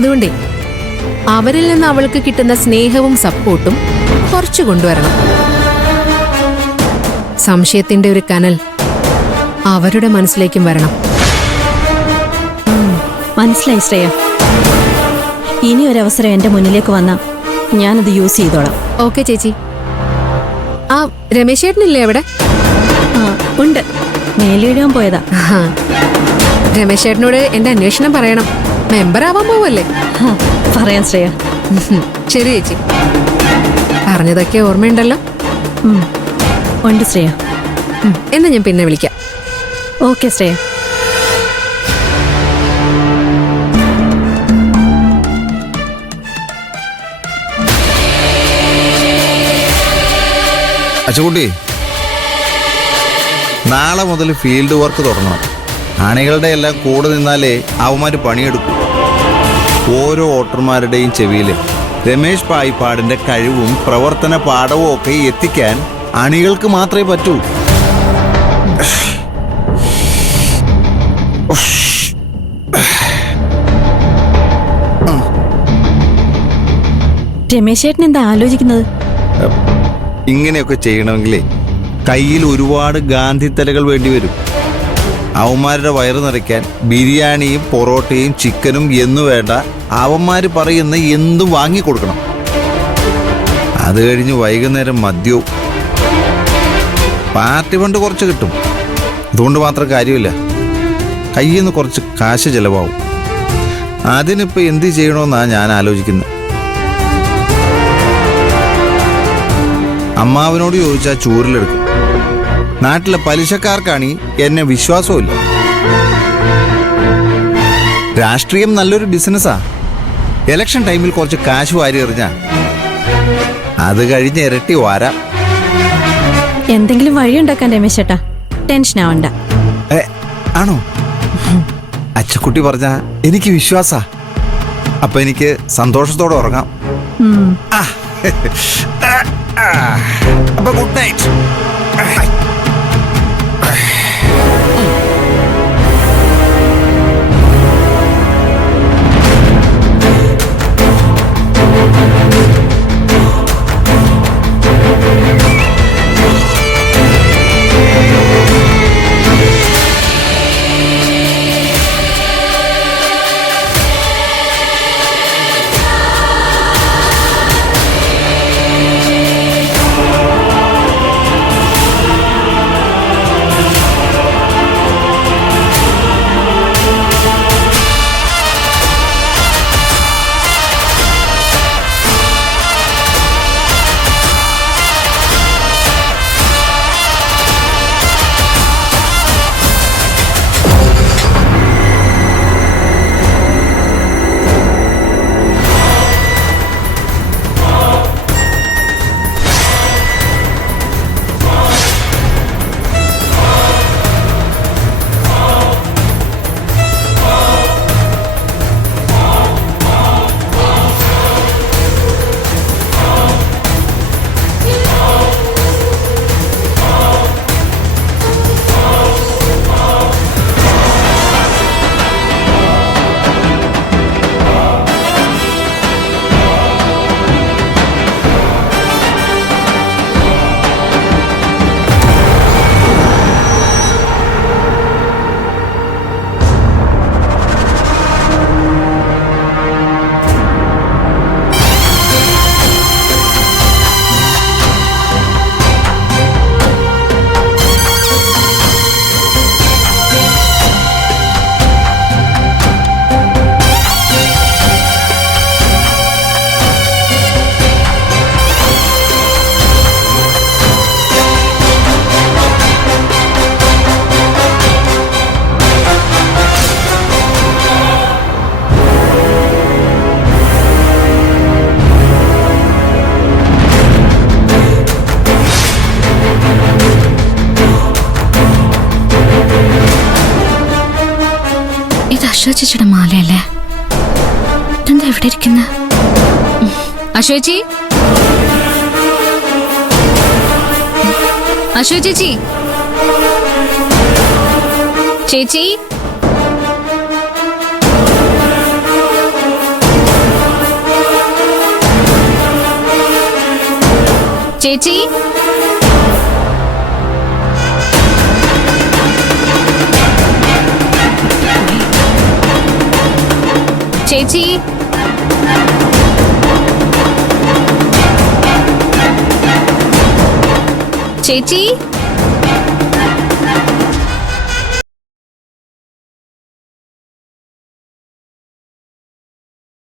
അതുകൊണ്ടേ അവരിൽ നിന്ന് അവൾക്ക് കിട്ടുന്ന സ്നേഹവും സപ്പോർട്ടും കുറച്ചു കൊണ്ടുവരണം. സംശയത്തിന്റെ ഒരു കനൽ അവരുടെ മനസ്സിലേക്കും വരണം. മനസ്സിലായി ശ്രേയ. ഇനി ഒരവസരം എന്റെ മുന്നിലേക്ക് വന്നാ ഞാനത് യൂസ് ചെയ്തോളാം. ഓക്കെ ചേച്ചി. ആ രമേശ് ചേട്ടനില്ലേ അവിടെ? ഉണ്ട്, മേലെഴുതാൻ പോയതാ. രമേശ് ചേട്ടനോട് എന്റെ അന്വേഷണം പറയണം. മെമ്പർ ആവാൻ പോവല്ലേ? പറയാൻ ശ്രേയ. ശരി ചേച്ചി. പറഞ്ഞതൊക്കെ ഓർമ്മയുണ്ടല്ലോ? ഉണ്ട് ശ്രേയ. എന്നാ ഞാൻ പിന്നെ വിളിക്കാം. ഓക്കെ ശ്രേയ. അച്ചുകുട്ടി, നാളെ മുതൽ ഫീൽഡ് വർക്ക് തുടങ്ങണം. അണികളുടെ എല്ലാം കൂടെ നിന്നാലേ അവന്മാർ പണിയെടുക്കും. ഓരോ വോട്ടർമാരുടെയും ചെവിയിൽ രമേശ് പായിപ്പാടിന്റെ കഴിവും പ്രവർത്തന പാഠവും ഒക്കെ എത്തിക്കാൻ അണികൾക്ക് മാത്രമേ പറ്റൂ. രമേശ് ചേട്ടൻ എന്താ ആലോചിക്കുന്നത്? ഇങ്ങനെയൊക്കെ ചെയ്യണമെങ്കിലേ കയ്യിൽ ഒരുപാട് ഗാന്ധിത്തലകൾ വേണ്ടി വരും. അവന്മാരുടെ വയറ് നിറയ്ക്കാൻ ബിരിയാണിയും പൊറോട്ടയും ചിക്കനും എന്നു വേണ്ട, അവന്മാർ പറയുന്ന എന്തും വാങ്ങിക്കൊടുക്കണം. അത് കഴിഞ്ഞ് വൈകുന്നേരം മദ്യവും. പാർട്ടി ഫണ്ട് കുറച്ച് കിട്ടും, അതുകൊണ്ട് മാത്രം കാര്യമില്ല. കയ്യിൽ നിന്ന് കുറച്ച് കാശ് ചിലവാകും. അതിനിപ്പോൾ എന്ത് ചെയ്യണമെന്നാണ് ഞാൻ ആലോചിക്കുന്നത്. അമ്മാവനോട് ചോദിച്ചാൽ ചൂരിലെടുക്കും. നാട്ടിലെ പലിശക്കാർക്കാണെങ്കിൽ എന്നെ വിശ്വാസമില്ല. രാഷ്ട്രീയം നല്ലൊരു ബിസിനസ്സാ. ഇലക്ഷൻ ടൈമിൽ കുറച്ച് കാശ് വാരി എറിഞ്ഞാ അത് കഴിഞ്ഞ് ഇരട്ടി വാരാം. എന്തെങ്കിലും വഴിയുണ്ടാക്കാൻ രമേശ് ചേട്ടാ, ടെൻഷൻ ആവണ്ട. ആണോ? അച്ചക്കുട്ടി പറഞ്ഞ എനിക്ക് വിശ്വാസാ. അപ്പൊ എനിക്ക് സന്തോഷത്തോടെ ഉറങ്ങാം. അപ്പൊ ഗുഡ് നൈറ്റ്. അശോ ചേച്ചിയുടെ മാലയല്ലേ? ഇതെന്താ എവിടെ ഇരിക്കുന്ന? അശോചി, അശോ ചേച്ചി, ചേച്ചി, ചേച്ചി ചേച്ചി ചേച്ചി